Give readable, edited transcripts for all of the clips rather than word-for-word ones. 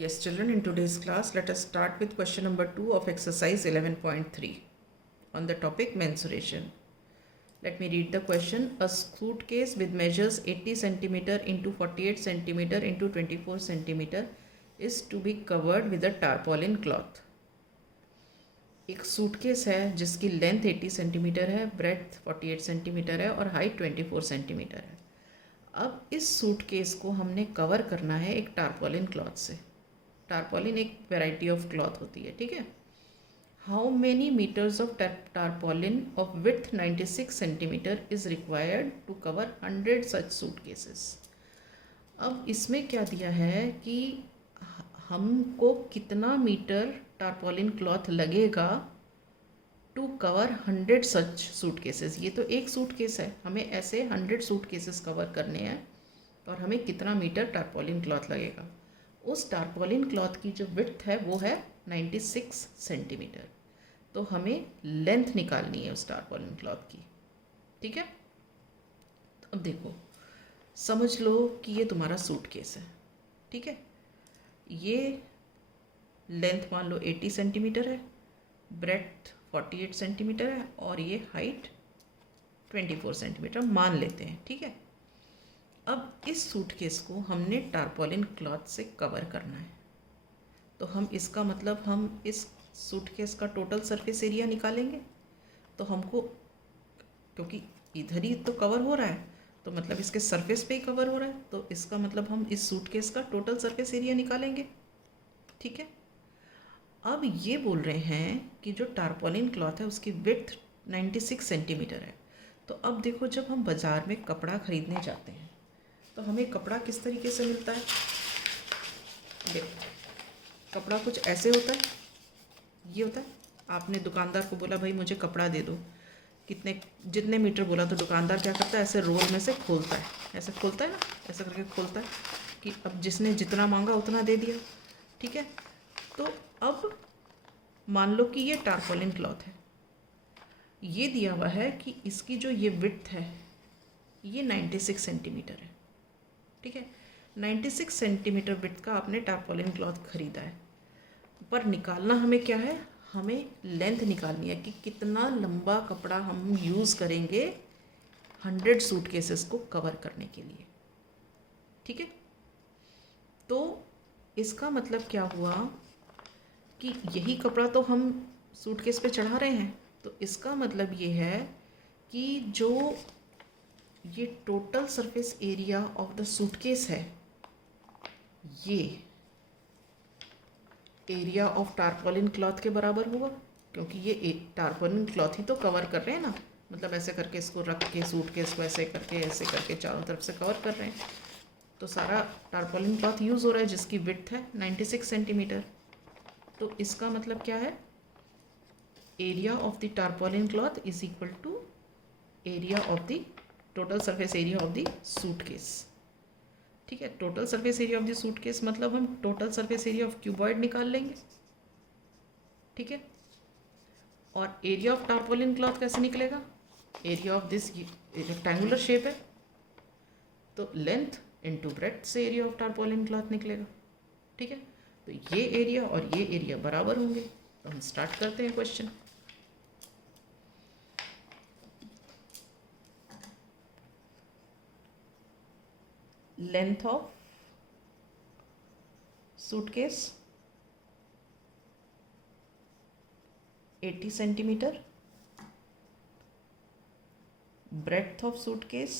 Yes, children, in today's class, let us start with question number 2 of exercise 11.3 on the topic mensuration. Let me read the question. A suitcase with measures 80 centimeter into 48 centimeter into 24 centimeter is to be covered with a tarpaulin cloth. एक suitcase है जिसकी length 80 centimetre है, breadth 48 centimetre है और height 24 centimetre है. अब इस suitcase को हमने कवर करना है एक टारपॉलिन क्लॉथ से. टारपॉलिन एक वेराइटी ऑफ क्लॉथ होती है, ठीक है. How many metres of tarpaulin of width 96 centimetre is required to cover 100 such suitcases. अब इसमें क्या दिया है कि हमको कितना मीटर टारपॉलिन क्लॉथ लगेगा टू कवर 100 सच सूटकेसेस. ये तो एक सूटकेस है, हमें ऐसे 100 सूटकेसेस कवर करने हैं और हमें कितना मीटर टारपॉलिन क्लॉथ लगेगा. उस टारपॉलिन क्लॉथ की जो विड्थ है वो है 96 सेंटीमीटर. तो हमें लेंथ निकालनी है उस टारपॉलिन क्लॉथ की, ठीक है. तो अब देखो, समझ लो कि ये तुम्हारा सूटकेस है, ठीक है. ये लेंथ मान लो 80 सेंटीमीटर है, ब्रेड्थ 48 सेंटीमीटर है और ये हाइट 24 सेंटीमीटर मान लेते हैं, ठीक है. अब इस सूटकेस को हमने टारपॉलिन क्लॉथ से कवर करना है. तो हम इसका मतलब हम इस सूटकेस का टोटल सरफेस एरिया निकालेंगे. तो हमको, क्योंकि इधर ही तो कवर हो रहा है, तो मतलब इसके सरफेस पे ही कवर हो रहा है, तो इसका मतलब हम इस सूटकेस का टोटल सरफेस एरिया निकालेंगे, ठीक है. अब ये बोल रहे हैं कि जो टारपॉलिन क्लॉथ है उसकी विड्थ 96 सेंटीमीटर है. तो अब देखो, जब हम बाज़ार में कपड़ा ख़रीदने जाते हैं तो हमें कपड़ा किस तरीके से मिलता है. देखो, कपड़ा कुछ ऐसे होता है, ये होता है. आपने दुकानदार को बोला भाई मुझे कपड़ा दे दो, कितने जितने मीटर बोला, तो दुकानदार क्या करता है, ऐसे रोल में से खोलता है, ऐसे खोलता है ना, ऐसे करके खोलता है कि अब जिसने जितना मांगा उतना दे दिया, ठीक है. तो अब मान लो कि ये टारपॉलिन क्लॉथ है, ये दिया हुआ है कि इसकी जो ये विड्थ है ये 96 सेंटीमीटर है, ठीक है. 96 सेंटीमीटर विड्थ का आपने टारपॉलिन क्लॉथ ख़रीदा है, पर निकालना हमें क्या है, हमें लेंथ निकालनी है कि कितना लंबा कपड़ा हम यूज़ करेंगे 100 सूटकेसेस को कवर करने के लिए, ठीक है. तो इसका मतलब क्या हुआ कि यही कपड़ा तो हम सूटकेस पे चढ़ा रहे हैं. तो इसका मतलब ये है कि जो ये total surface area of the suitcase है, ये एरिया ऑफ टारपॉलिन क्लॉथ के बराबर होगा, क्योंकि ये टारपॉलिन क्लॉथ ही तो कवर कर रहे हैं ना. मतलब ऐसे करके इसको रख के सूटकेस को ऐसे करके चारों तरफ से कवर कर रहे हैं. तो सारा टारपॉलिन क्लॉथ यूज़ हो रहा है जिसकी विड्थ है 96 सेंटीमीटर. तो इसका मतलब क्या है, area of the tarpaulin cloth is equal to area of the total surface area of the suitcase, ठीक है. Total surface area of the suitcase मतलब हम total surface area of cuboid निकाल लेंगे, ठीक है. और एरिया ऑफ टारपॉलिन क्लॉथ कैसे निकलेगा, area of this rectangular shape है, तो लेंथ इनटू ब्रेड्थ से एरिया ऑफ टारपॉलिन क्लॉथ निकलेगा, ठीक है. तो ये एरिया और ये एरिया बराबर होंगे. तो हम स्टार्ट करते हैं question. Length of suitcase 80 centimetre, breadth of suitcase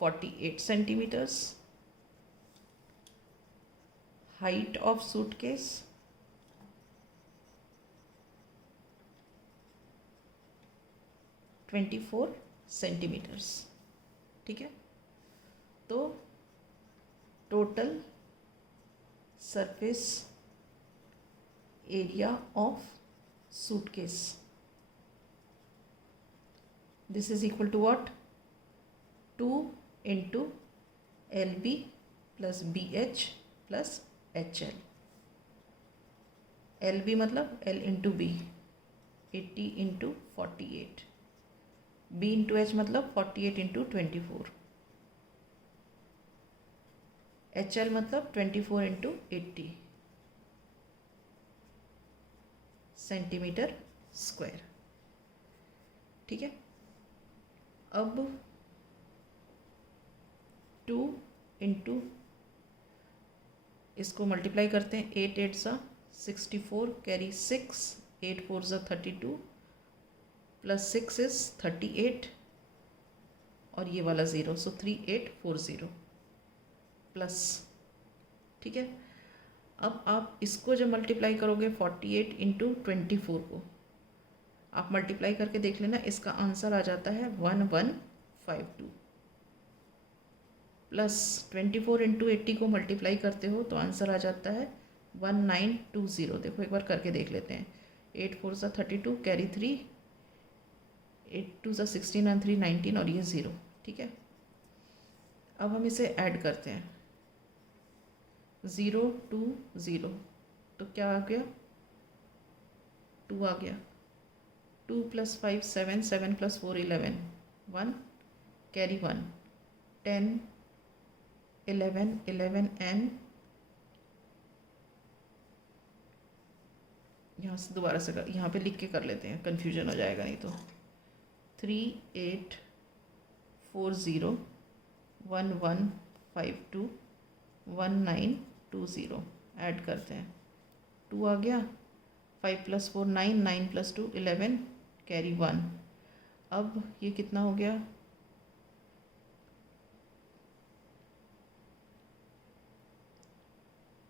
48 centimeters, height of suitcase 24 centimetres, ठीक है. तो total surface area of suitcase, this is equal to what, 2 into LB plus BH plus HL. LB मतलब L into B, 80 into 48, B into H मतलब 48 into 24, HL मतलब 24 into 80 centimetre square. ठीक है, अब 2 into इसको मल्टीप्लाई करते हैं, 8 8 सा 64 कैरी 6, 8 4 सा 32 प्लस 6 इज 38 और ये वाला 0, सो 3840 प्लस। ठीक है, अब आप इसको जब मल्टीप्लाई करोगे 48 इंटू 24 को आप मल्टीप्लाई करके देख लेना, इसका आंसर आ जाता है 1152 प्लस 24 इंटू 80 को मल्टीप्लाई करते हो तो आंसर आ जाता है 1920। देखो एक बार करके देख लेते हैं, 8 4 सा 32 कैरी 3, 8 2 सा 16 और 3 19 और ये 0। ठीक है, अब हम इसे ऐड करते हैं, 0 2 0 तो क्या आ गया, 2 आ गया, 2 प्लस 5 7, 7 प्लस 4 11, 1 कैरी 1, 10 11 11 एंड यहाँ से दोबारा से यहाँ पे लिख के कर लेते हैं, कन्फ्यूजन हो जाएगा नहीं तो। 3840 1152 1920 ऐड करते हैं, 2 आ गया, 5 प्लस 4 9, 9 प्लस 2 11 कैरी 1। अब ये कितना हो गया,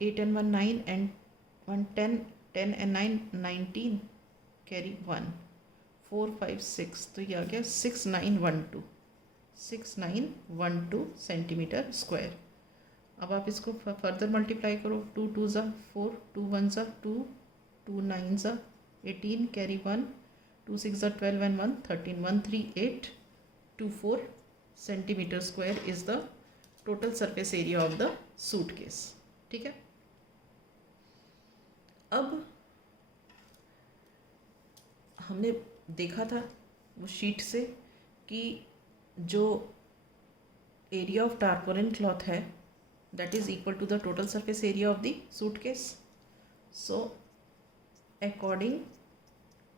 8 and 1 9 and 1 10, 10 and 9 19 कैरी 1, 4 5 6 तो ये आ गया 6912 सेंटीमीटर स्क्वायर। अब आप इसको फर्दर मल्टीप्लाई करो, 2 2 ज़ा 4, 2 1 ज़ा 2, 2 9 ज़ा 18 कैरी 1, 2 6 ज़ा 12 and 1 13, 13824 centimetre square is the total surface area of the suitcase. ठीक है, अब हमने देखा था वो शीट से कि जो एरिया ऑफ टारपोलिन क्लॉथ है that is equal to the total surface area of the suitcase. So according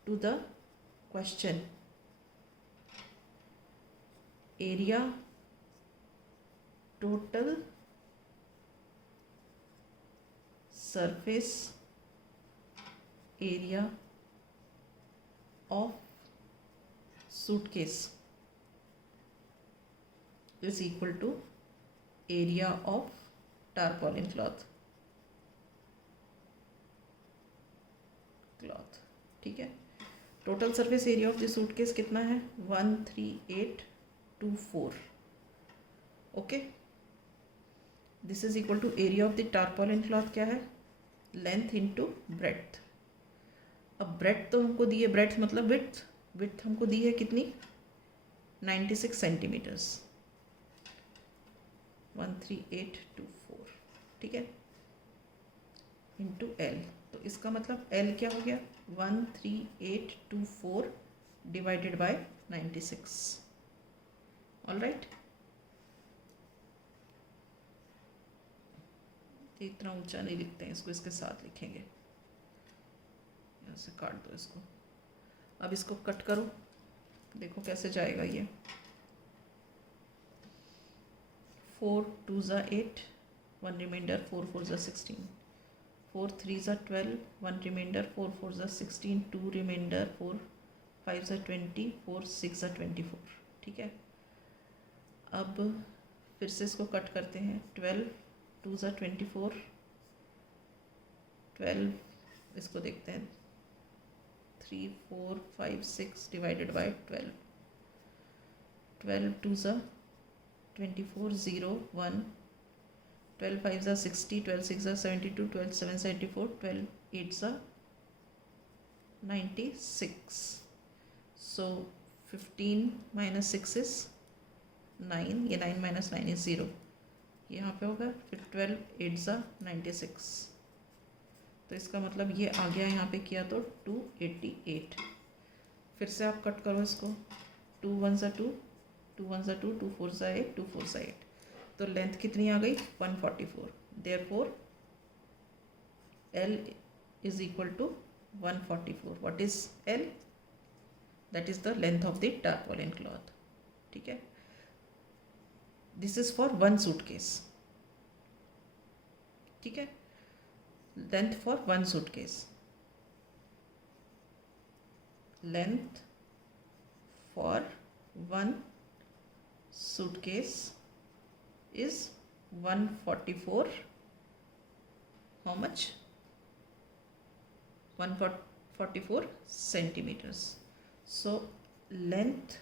to the question, area total surface area of suitcase is equal to area of tarpaulin cloth। ठीक है, total surface area of the suitcase कितना है, 13824। Okay, this is equal to area of the tarpaulin cloth क्या है, length into breadth. अब breadth तो हमको दी है, ब्रेड्थ मतलब विड्थ हमको दी है कितनी, 96 सेंटीमीटर्स, 13824। ठीक है, इंटू एल, तो इसका मतलब एल क्या हो गया, 13824 डिवाइडेड बाय 96। ऑल राइट, इतना ऊंचा नहीं लिखते हैं इसको, इसके साथ लिखेंगे, यहाँ से काट दो इसको। अब इसको कट करो, देखो कैसे जाएगा ये, 4 2 ज़ा 8, 1 रिमाइंडर, 4 4 ज़ा 16, 4 3 ज़ा 12, 1 रिमाइंडर, 4 4 ज़ा 16, 2 रिमाइंडर, 4 5 ज़ा 20, 4 6 ज़ा 24। ठीक है, अब फिर से इसको कट करते हैं, 12 2 ज़ा 24, 12 इसको देखते हैं, 3 4 5 6 डिवाइडेड बाय 12, 12 2 ज़ा 24 0 1, 12 5 ज़ा 60, 12 6 ज़ा 72, 12 7 74, 12 8 ज़ा 96। सो 15 minus 6 is 9, ये 9 minus 9 is 0, यहाँ पे होगा, फिर 12 8 ज़ा 96, तो इसका मतलब ये आ गया, यहाँ पे किया तो 288। फिर से आप कट करो इसको, 2 1s are 2, 2 1s are 2, 2 4s are 8, 2 4s are 8. तो लेंथ कितनी आ गई 144. Therefore L is equal to 144. What is L? That is the length of the tarpaulin cloth. ठीक है. This is for one suitcase. ठीक है. Length for one suitcase. Length for one suitcase is 144. How much? 144 centimeters. So length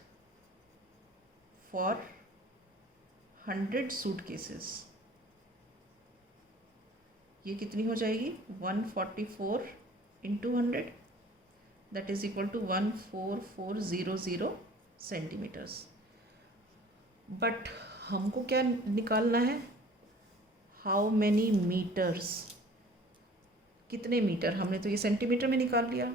for 100 suitcases, ये कितनी हो जाएगी 144 into 100, that is equal to 14400 centimeters. But हमको क्या निकालना है, हाउ मैनी मीटर्स, कितने मीटर. हमने तो ये सेंटीमीटर में निकाल लिया,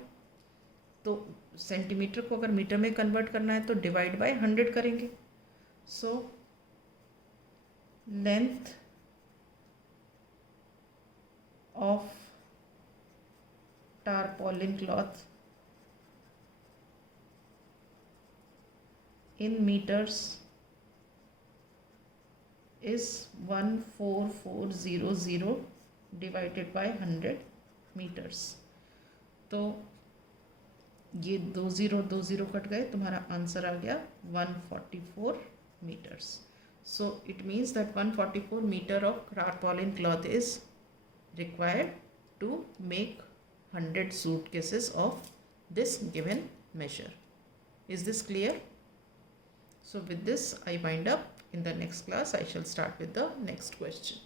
तो सेंटीमीटर को अगर मीटर में कन्वर्ट करना है तो डिवाइड बाय 100 करेंगे. So length of tarpaulin cloth in meters is 14400 divided by 100 meters. तो ये 20 कट गए, तुम्हारा आंसर आ गया 144 meters. So it means that 144 meter of tarpaulin cloth is required to make 100 suitcases of this given measure. Is this clear? So with this I wind up. In the next class I shall start with the next question.